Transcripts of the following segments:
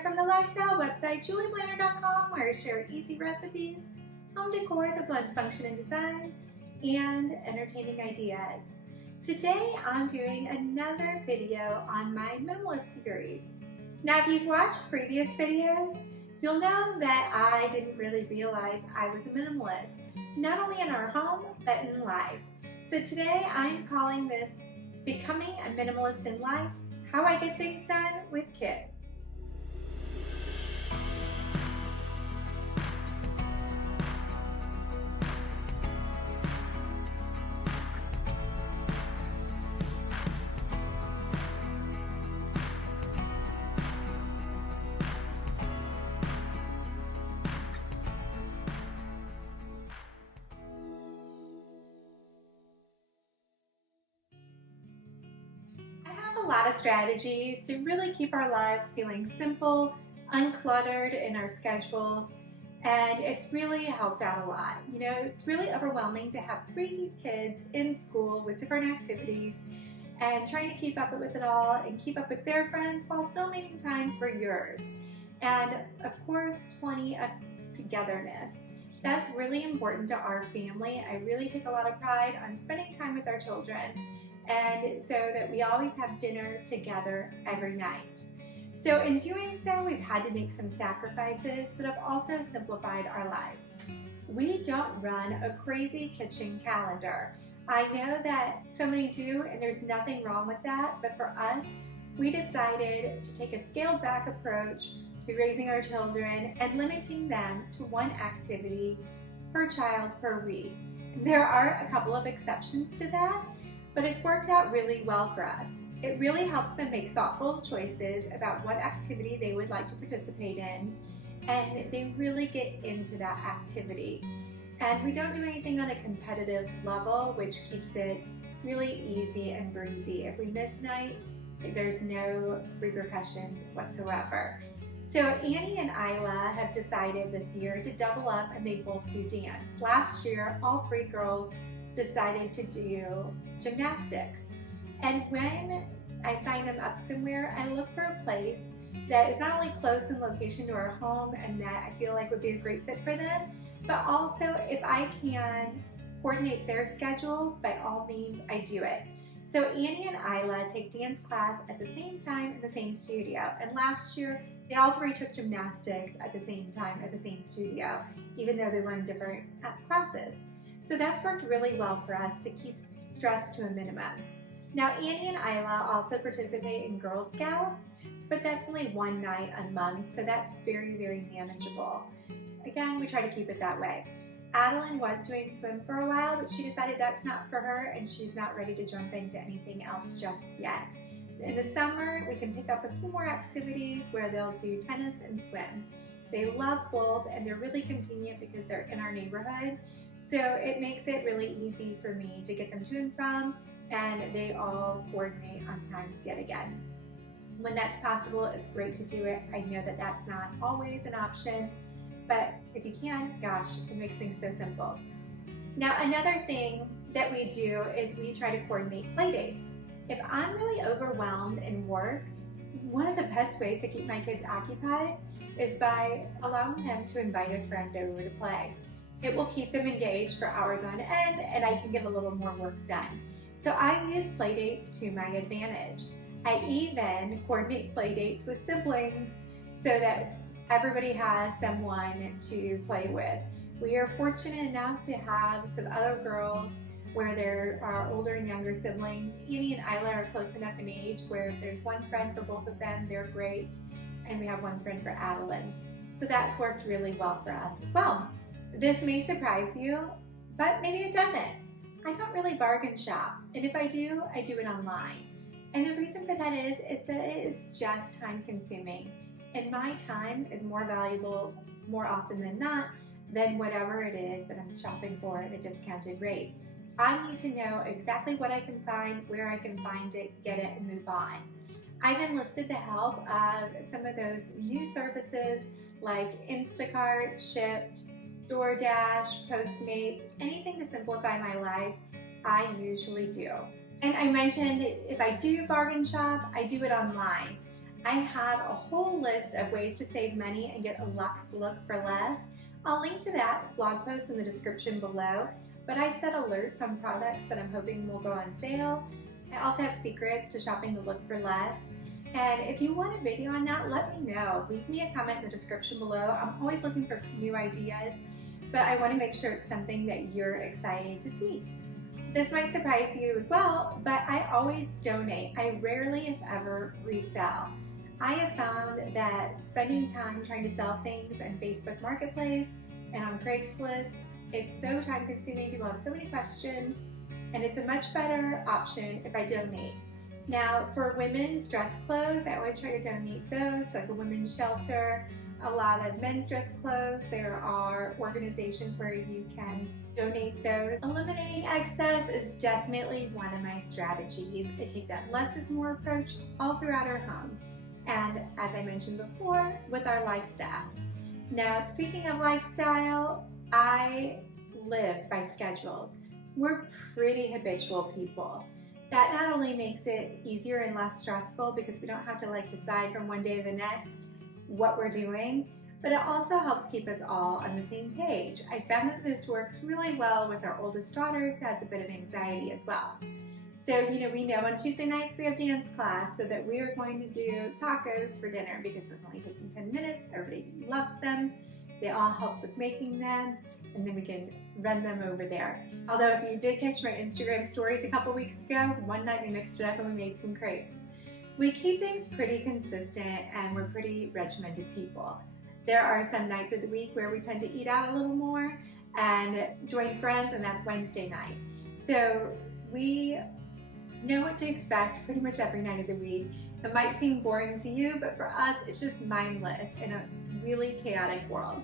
Blanner from the lifestyle website julieblanner.com, where I share easy recipes, home decor that blends function and design, and entertaining ideas. Today I'm doing another video on my minimalist series. Now if you've watched previous videos, you'll know that I didn't really realize I was a minimalist, not only in our home, but in life. So today I'm calling this Becoming a Minimalist in Life, How I Get Things Done with Kids. A lot of strategies to really keep our lives feeling simple, uncluttered in our schedules, and it's really helped out a lot. You know, it's really overwhelming to have 3 kids in school with different activities and trying to keep up with it all and keep up with their friends while still making time for yours. And of course, plenty of togetherness. That's really important to our family. I really take a lot of pride on spending time with our children, and so that we always have dinner together every night. So in doing so, we've had to make some sacrifices that have also simplified our lives. We don't run a crazy kitchen calendar. I know that so many do, and there's nothing wrong with that, but for us, we decided to take a scaled back approach to raising our children and limiting them to 1 activity per child per week. There are a couple of exceptions to that, but it's worked out really well for us. It really helps them make thoughtful choices about what activity they would like to participate in, and they really get into that activity. And we don't do anything on a competitive level, which keeps it really easy and breezy. If we miss night, there's no repercussions whatsoever. So Annie and Isla have decided this year to double up, and they both do dance. Last year, all 3 girls decided to do gymnastics. And when I sign them up somewhere, I look for a place that is not only close in location to our home and that I feel like would be a great fit for them, but also if I can coordinate their schedules, by all means, I do it. So Annie and Isla take dance class at the same time in the same studio. And last year, they all 3 took gymnastics at the same time at the same studio, even though they were in different classes. So that's worked really well for us to keep stress to a minimum. Now Annie and Isla also participate in Girl Scouts, but that's only 1 night a month, so that's very, very manageable. Again, we try to keep it that way. Adeline was doing swim for a while, but she decided that's not for her and she's not ready to jump into anything else just yet. In the summer, we can pick up a few more activities where they'll do tennis and swim. They love both, and they're really convenient because they're in our neighborhood. So it makes it really easy for me to get them to and from, and they all coordinate on times yet again. When that's possible, it's great to do it. I know that that's not always an option, but if you can, gosh, it makes things so simple. Now, another thing that we do is we try to coordinate play dates. If I'm really overwhelmed in work, one of the best ways to keep my kids occupied is by allowing them to invite a friend over to play. It will keep them engaged for hours on end, and I can get a little more work done. So I use play dates to my advantage. I even coordinate play dates with siblings so that everybody has someone to play with. We are fortunate enough to have some other girls where there are older and younger siblings. Annie and Isla are close enough in age where if there's 1 friend for both of them, they're great. And we have 1 friend for Adeline. So that's worked really well for us as well. This may surprise you, but maybe it doesn't. I don't really bargain shop, and if I do it online. And the reason for that is that it is just time consuming, and my time is more valuable more often than not than whatever it is that I'm shopping for at a discounted rate. I need to know exactly what I can find, where I can find it, get it, and move on. I've enlisted the help of some of those new services like Instacart, Shipt, DoorDash, Postmates, anything to simplify my life, I usually do. And I mentioned if I do bargain shop, I do it online. I have a whole list of ways to save money and get a luxe look for less. I'll link to that blog post in the description below, but I set alerts on products that I'm hoping will go on sale. I also have secrets to shopping to look for less. And if you want a video on that, let me know. Leave me a comment in the description below. I'm always looking for new ideas, but I want to make sure it's something that you're excited to see. This might surprise you as well, but I always donate. I rarely, if ever, resell. I have found that spending time trying to sell things in Facebook Marketplace and on Craigslist, it's so time consuming. People have so many questions, and it's a much better option if I donate. Now, for women's dress clothes, I always try to donate those, like a women's shelter, a lot of men's dress clothes. There are organizations where you can donate those. Eliminating excess is definitely one of my strategies. I take that less is more approach all throughout our home. And as I mentioned before, with our lifestyle. Now, speaking of lifestyle, I live by schedules. We're pretty habitual people. That not only makes it easier and less stressful because we don't have to decide from one day to the next what we're doing, but it also helps keep us all on the same page. I found that this works really well with our oldest daughter who has a bit of anxiety as well. So, we know on Tuesday nights we have dance class, so that we are going to do tacos for dinner because it's only taking 10 minutes. Everybody loves them. They all help with making them, and then we can run them over there. Although if you did catch my Instagram stories a couple weeks ago, one night we mixed it up and we made some crepes. We keep things pretty consistent and we're pretty regimented people. There are some nights of the week where we tend to eat out a little more and join friends, and that's Wednesday night. So we know what to expect pretty much every night of the week. It might seem boring to you, but for us, it's just mindless in a really chaotic world.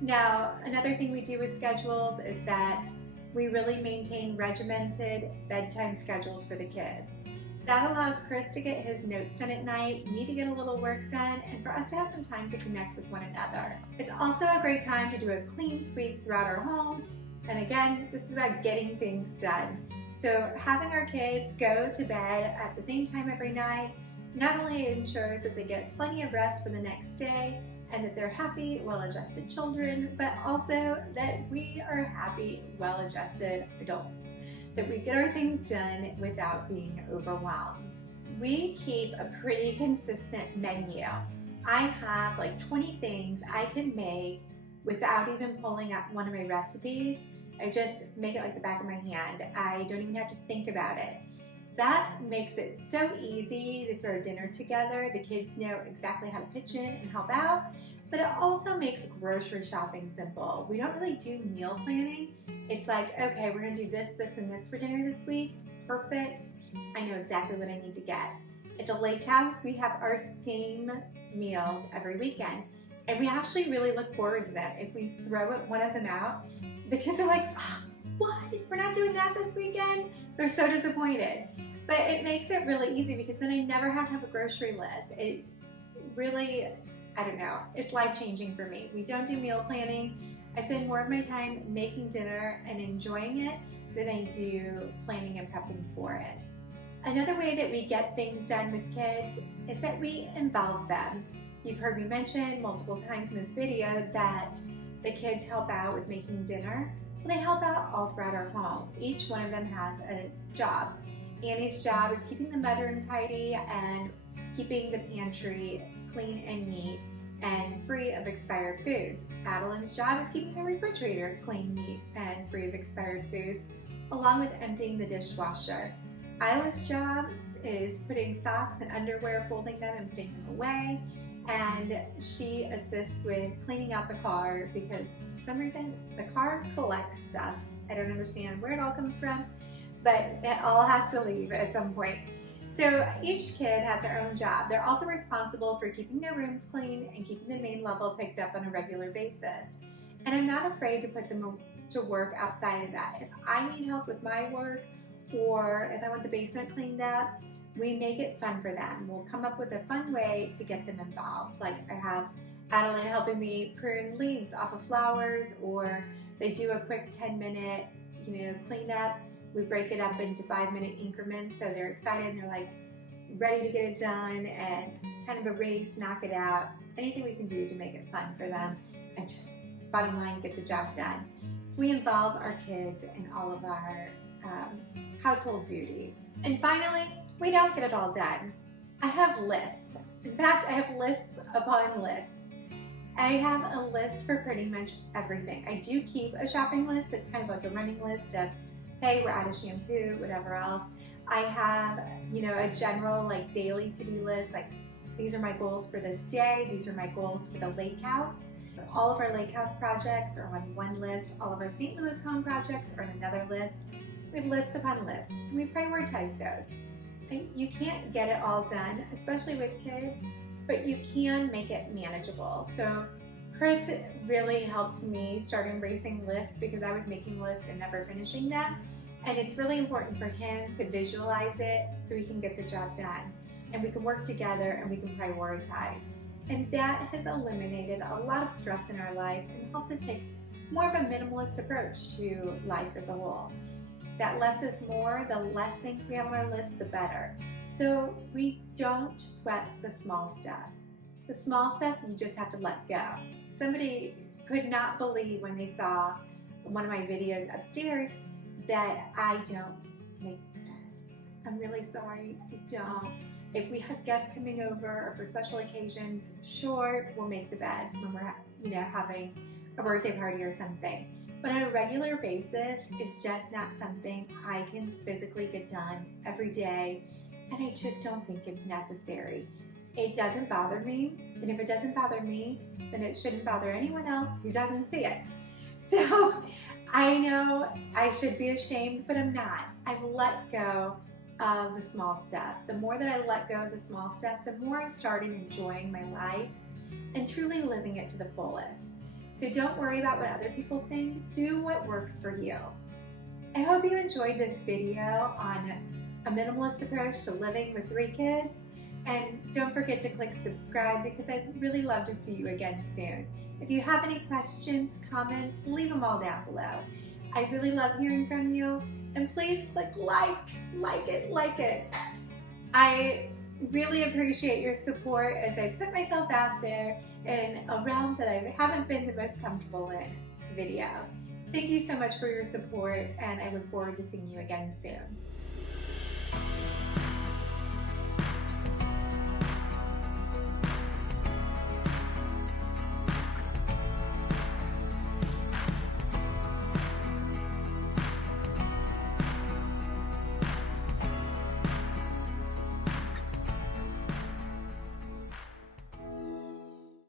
Now, another thing we do with schedules is that we really maintain regimented bedtime schedules for the kids. That allows Chris to get his notes done at night, me to get a little work done, and for us to have some time to connect with one another. It's also a great time to do a clean sweep throughout our home. And again, this is about getting things done. So having our kids go to bed at the same time every night not only ensures that they get plenty of rest for the next day and that they're happy, well-adjusted children, but also that we are happy, well-adjusted adults, that we get our things done without being overwhelmed. We keep a pretty consistent menu. I have 20 things I can make without even pulling up one of my recipes. I just make it like the back of my hand. I don't even have to think about it. That makes it so easy to throw dinner together. The kids know exactly how to pitch in and help out, but it also makes grocery shopping simple. We don't really do meal planning. It's like, okay, we're gonna do this, this, and this for dinner this week. Perfect. I know exactly what I need to get. At the lake house, we have our same meals every weekend, and we actually really look forward to them. If we throw one of them out, the kids are like, what? We're not doing that this weekend? They're so disappointed. But it makes it really easy because then I never have to have a grocery list. It really, I don't know, it's life-changing for me. We don't do meal planning. I spend more of my time making dinner and enjoying it than I do planning and prepping for it. Another way that we get things done with kids is that we involve them. You've heard me mention multiple times in this video that the kids help out with making dinner. Well, they help out all throughout our home. Each one of them has a job. Annie's job is keeping the mudroom tidy and keeping the pantry clean and neat and free of expired foods. Adeline's job is keeping the refrigerator clean, neat, and free of expired foods, along with emptying the dishwasher. Isla's job is putting socks and underwear, folding them and putting them away. And she assists with cleaning out the car because for some reason the car collects stuff. I don't understand where it all comes from, but it all has to leave at some point. So each kid has their own job. They're also responsible for keeping their rooms clean and keeping the main level picked up on a regular basis. And I'm not afraid to put them to work outside of that. If I need help with my work or if I want the basement cleaned up, we make it fun for them. We'll come up with a fun way to get them involved. Like I have Adeline helping me prune leaves off of flowers, or they do a quick 10-minute, cleanup. We break it up into 5-minute increments, so they're excited and they're like, ready to get it done and kind of a race, knock it out. Anything we can do to make it fun for them and just bottom line, get the job done. So we involve our kids in all of our household duties. And finally, we don't get it all done. I have lists. In fact, I have lists upon lists. I have a list for pretty much everything. I do keep a shopping list that's kind of like a running list of, hey, we're out of shampoo, whatever else. I have, a general like daily to-do list, like these are my goals for this day, these are my goals for the lake house. All of our lake house projects are on one list, all of our St. Louis home projects are on another list. We have lists upon lists, and we prioritize those. And you can't get it all done, especially with kids, but you can make it manageable. So Chris really helped me start embracing lists because I was making lists and never finishing them. And it's really important for him to visualize it so he can get the job done. And we can work together and we can prioritize. And that has eliminated a lot of stress in our life and helped us take more of a minimalist approach to life as a whole. That less is more, the less things we have on our list, the better. So we don't sweat the small stuff. The small stuff you just have to let go. Somebody could not believe when they saw one of my videos upstairs that I don't make beds. I'm really sorry, I don't. If we have guests coming over or for special occasions, sure, we'll make the beds when we're having a birthday party or something. But on a regular basis, it's just not something I can physically get done every day, and I just don't think it's necessary. It doesn't bother me, and if it doesn't bother me, then it shouldn't bother anyone else who doesn't see it. So I know I should be ashamed, but I'm not. I've let go of the small stuff. The more that I let go of the small stuff, the more I started enjoying my life and truly living it to the fullest. So don't worry about what other people think. Do what works for you. I hope you enjoyed this video on a minimalist approach to living with 3 kids. And don't forget to click subscribe because I'd really love to see you again soon. If you have any questions, comments, leave them all down below. I really love hearing from you. And please click like it. I really appreciate your support as I put myself out there in a realm that I haven't been the most comfortable in video. Thank you so much for your support, and I look forward to seeing you again soon.